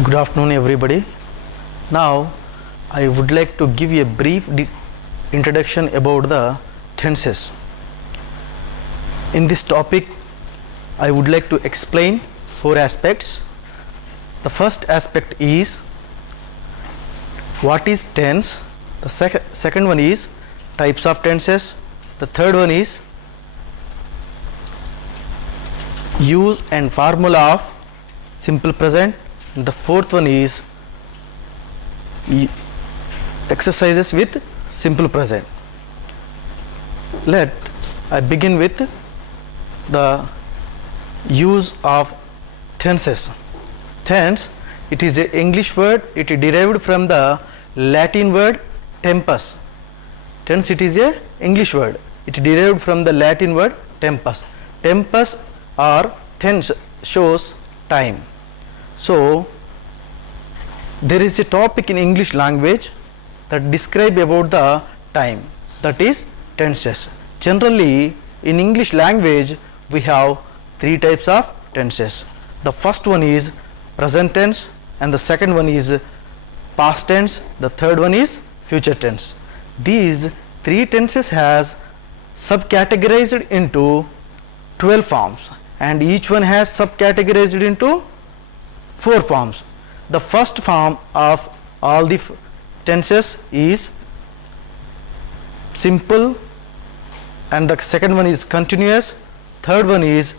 Good afternoon, everybody. Now, I would like to give you a brief introduction about the tenses. In this topic, I would like to explain four aspects. The first aspect is what is tense. The second one is types of tenses. The third one is use and formula of simple present. And the fourth one is exercises with simple present. Let I begin with the use of tenses. Tense, it is an English word. It is derived from the Latin word tempus. Tense, it is a English word. It is derived from the Latin word tempus. Tempus or tense shows time. So, there is a topic in English language that describe about the time, that is tenses. Generally, in English language, we have three types of tenses. The first one is present tense, and the second one is past tense, the third one is future tense. These three tenses has subcategorized into 12 forms, and each one has subcategorized into 4 forms. The first form of all the tenses is simple, and the second one is continuous, third one is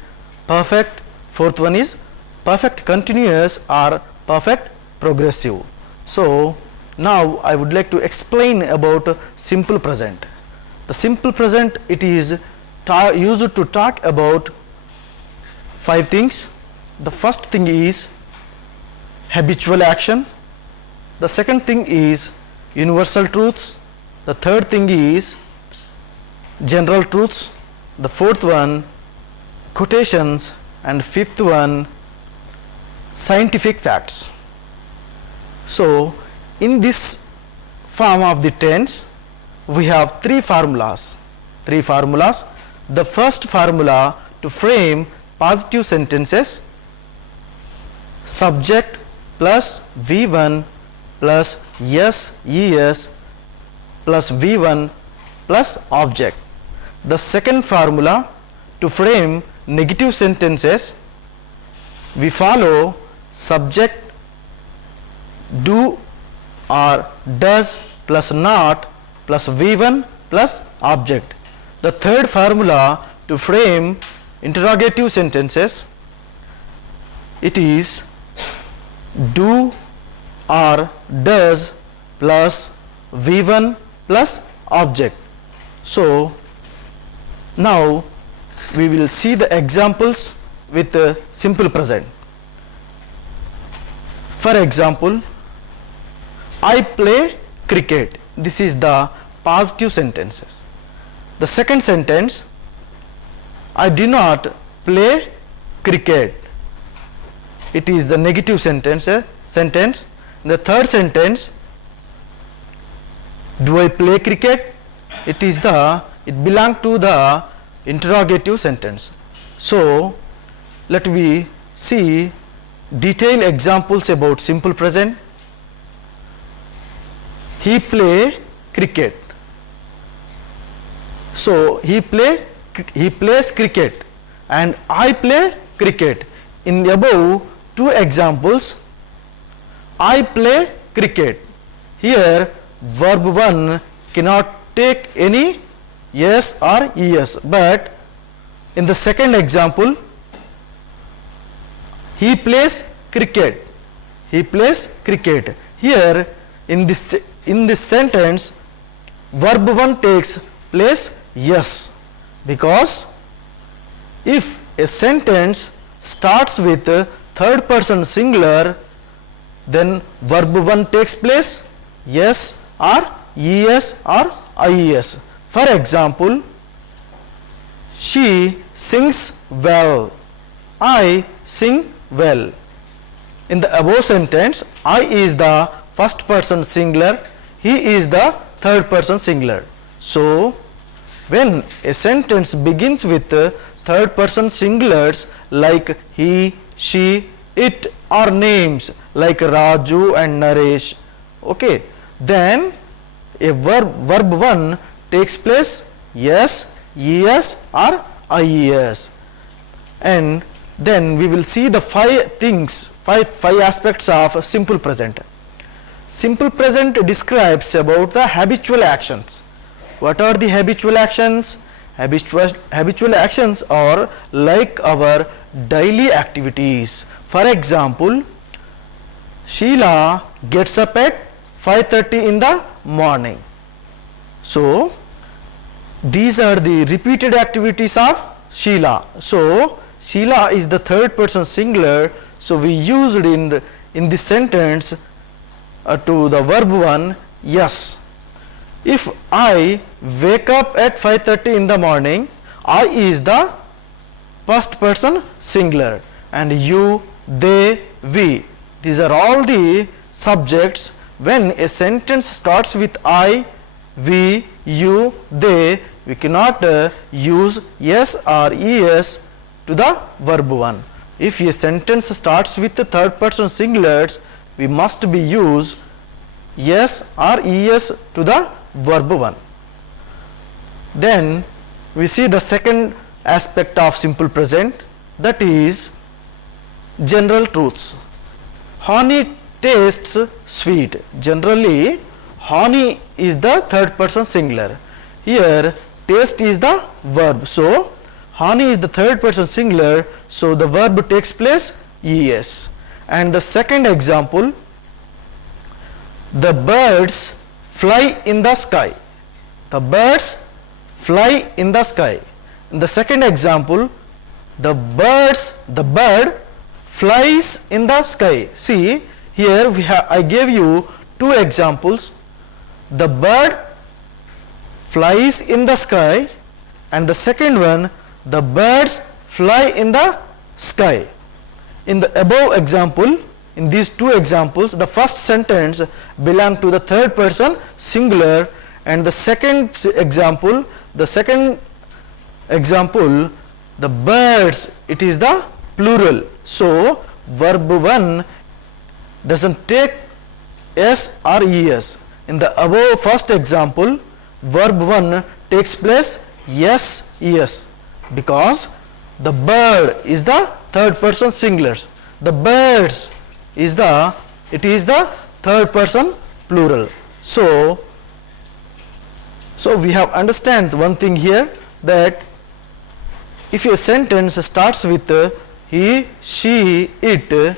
perfect, fourth one is perfect continuous or perfect progressive. So, now I would like to explain about simple present. The simple present, it is used to talk about 5 things. The first thing is habitual action. The second thing is universal truths. The third thing is general truths. The fourth one quotations, and fifth one scientific facts. So, in this form of the tense, we have three formulas. The first formula to frame positive sentences: subject plus V1 plus SES plus V1 plus object. The second formula to frame negative sentences, we follow subject do or does plus not plus V1 plus object. The third formula to frame interrogative sentences, it is do or does plus V1 plus object. So, now we will see the examples with the simple present. For example, I play cricket. This is the positive sentences. The second sentence, I do not play cricket. It is the negative sentence. The third sentence, do I play cricket? It belongs to the interrogative sentence. So, let we see detailed examples about simple present. He play cricket. So, he plays cricket, and I play cricket. In the above 2 examples, I play cricket. Here verb 1 cannot take any yes or es, but in the second example, he plays cricket. Here in this sentence, verb 1 takes place yes, because if a sentence starts with third person singular, then verb 1 takes place yes or es or ies. For example, she sings well. I sing well. In the above sentence, I is the first person singular, he is the third person singular. So, when a sentence begins with third person singulars like he, she, it are names like Raju and Naresh. Okay, then a verb 1 takes place yes, es or ies, and then we will see the five aspects of simple present. Simple present describes about the habitual actions. What are the habitual actions? Habitual actions are like our daily activities. For example, Sheila gets up at 5:30 in the morning. So these are the repeated activities of Sheila. So Sheila is the third person singular, so we used in this sentence to the verb 1 yes. If I wake up at 5:30 in the morning, I is the first person singular, and you, they, we, these are all the subjects. When a sentence starts with I, we, you, they, we cannot use yes or es to the verb 1. If a sentence starts with the third person singulars, we must be use yes or es to the verb 1. Then we see the second aspect of simple present, that is general truths. Honey tastes sweet. Generally, honey is the third person singular. Here, taste is the verb. So, honey is the third person singular. So, the verb takes place es. And the second example, the birds fly in the sky. The birds fly in the sky. In the second example, the bird flies in the sky. See, here I gave you two examples. The bird flies in the sky, and the second one, the birds fly in the sky. In the above example, in these two examples, the first sentence belongs to the third person singular, and the second example, the birds, it is the plural. So verb 1 doesn't take s or es. In the above first example, verb 1 takes place yes, es, because the bird is the third person singular. The birds is the third person plural. So we have understand one thing here, that if a sentence starts with he, she, it,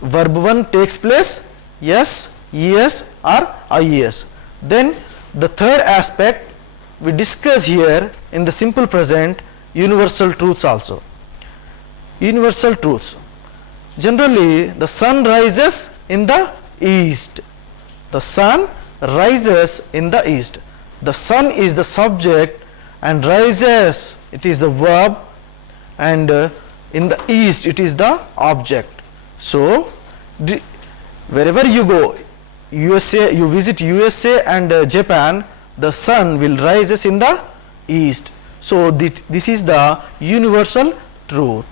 verb 1 takes place yes, es or ies. Then the third aspect we discuss here in the simple present, universal truths also. Universal truths. Generally, the sun rises in the east. The sun rises in the east. The sun is the subject and rises, it is the verb, and in the east it is the object. So wherever you go, USA, you visit USA and Japan, the sun will rises in the east. So this is the universal truth.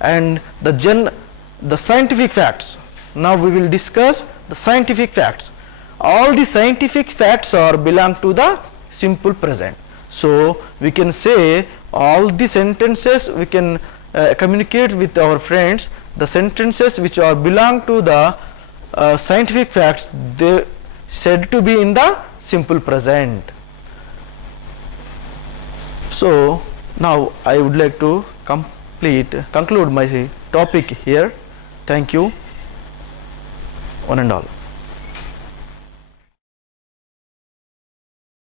And the scientific facts. Now we will discuss the scientific facts. All the scientific facts are belong to the simple present. So we can say all the sentences we can communicate with our friends. The sentences which are belong to the scientific facts, they said to be in the simple present. So now I would like to conclude my topic here. Thank you, one and all.